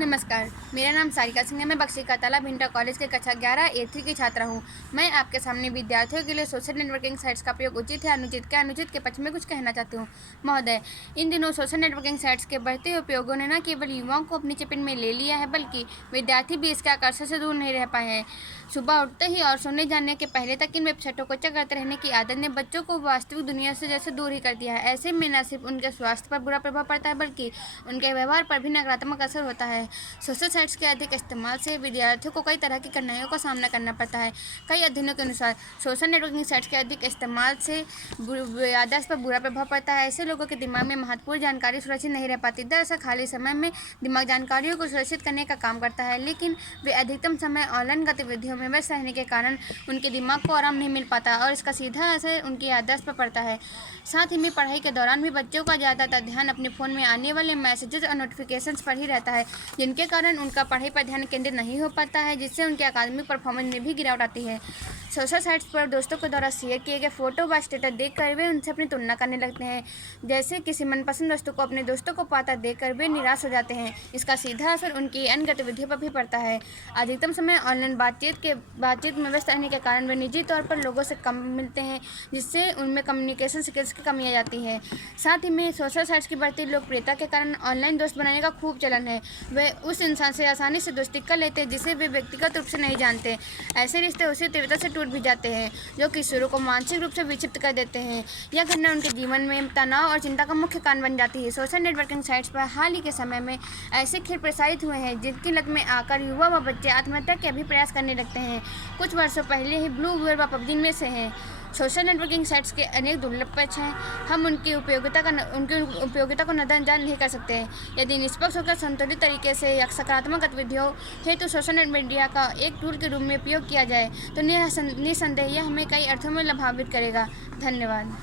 नमस्कार, मेरा नाम सारिका सिंह है। मैं बख्शी का तालाब इंटर कॉलेज के कक्षा 11 A3 की छात्रा हूँ। मैं आपके सामने विद्यार्थियों के लिए सोशल नेटवर्किंग साइट्स का प्रयोग उचित है अनुचित के पक्ष में कुछ कहना चाहती हूँ। महोदय, इन दिनों सोशल नेटवर्किंग साइट्स के बढ़ते उपयोगों ने न केवल युवाओं को अपनी चपेट में ले लिया है, बल्कि विद्यार्थी भी इसके आकर्षण से दूर नहीं रह पाए हैं। सुबह उठते ही और सोने जाने के पहले तक इन वेबसाइटों को चेक करते रहने की आदत ने बच्चों को वास्तविक दुनिया से जैसे दूर ही कर दिया है। ऐसे में न सिर्फ उनके स्वास्थ्य पर बुरा प्रभाव पड़ता है, बल्कि उनके व्यवहार पर भी नकारात्मक असर होता है। सोशल साइट्स के अधिक इस्तेमाल से विद्यार्थियों को कई तरह की कठिनाइयों का सामना करना पड़ता है। कई अध्ययनों के अनुसार सोशल नेटवर्किंग साइट्स के अधिक इस्तेमाल से याददाश्त पर बुरा प्रभाव पड़ता है। ऐसे लोगों के दिमाग में महत्वपूर्ण जानकारी सुरक्षित नहीं रह पाती। दरअसल खाली समय में दिमाग जानकारियों को सुरक्षित करने का काम करता है, लेकिन वे अधिकतम समय ऑनलाइन गतिविधियों में व्यस्त रहने के कारण उनके दिमाग को आराम नहीं मिल पाता और इसका सीधा असर उनकी याददाश्त पर पड़ता है। साथ ही में पढ़ाई के दौरान भी बच्चों का ज़्यादातर ध्यान अपने फ़ोन में आने वाले मैसेजेस और नोटिफिकेशंस पर ही रहता है, जिनके कारण उनका पढ़ाई पर ध्यान केंद्रित नहीं हो पाता है, जिससे उनके अकादमिक परफॉर्मेंस में भी गिरावट आती है। सोशल साइट्स पर दोस्तों के द्वारा शेयर किए गए फोटो व स्टेटस देखकर वे उनसे अपनी तुलना करने लगते हैं। जैसे किसी मनपसंद दोस्तों को अपने दोस्तों को पाता देखकर वे निराश हो जाते हैं। इसका सीधा असर उनकी अन्य गतिविधियों पर भी पड़ता है। अधिकतम समय ऑनलाइन बातचीत में व्यस्त रहने के कारण वे निजी तौर पर लोगों से कम मिलते हैं, जिससे उनमें कम्युनिकेशन स्किल्स की कमी आ जाती है। साथ ही में सोशल साइट्स की बढ़ती लोकप्रियता के कारण ऑनलाइन दोस्त बनाने का खूब चलन है। वे उस इंसान से आसानी से दोस्ती कर लेते हैं जिसे वे व्यक्तिगत रूप से नहीं जानते। ऐसे रिश्ते उसी तीव्रता से टूट भी जाते हैं, जो किशोरों को मानसिक रूप से विक्षिप्त कर देते हैं। यह घटना उनके जीवन में तनाव और चिंता का मुख्य कारण बन जाती है। सोशल नेटवर्किंग साइट्स पर हाल ही के समय में ऐसे खेल प्रसारित हुए हैं जिनकी लत में आकर युवा व बच्चे आत्महत्या के भी प्रयास करने लगते हैं। कुछ वर्षों पहले ही ब्लू वेल व पबजी में से हैं। सोशल नेटवर्किंग साइट्स के अनेक दुर्लभ पक्ष हैं। हम उनकी उपयोगिता को नज़रअंदाज नहीं कर सकते। यदि निष्पक्ष होकर संतुलित तरीके से या सकारात्मक गतिविधियों हेतु सोशल मीडिया का एक टूल के रूप में उपयोग किया जाए तो निसंदेह यह हमें कई अर्थों में लाभान्वित करेगा। धन्यवाद।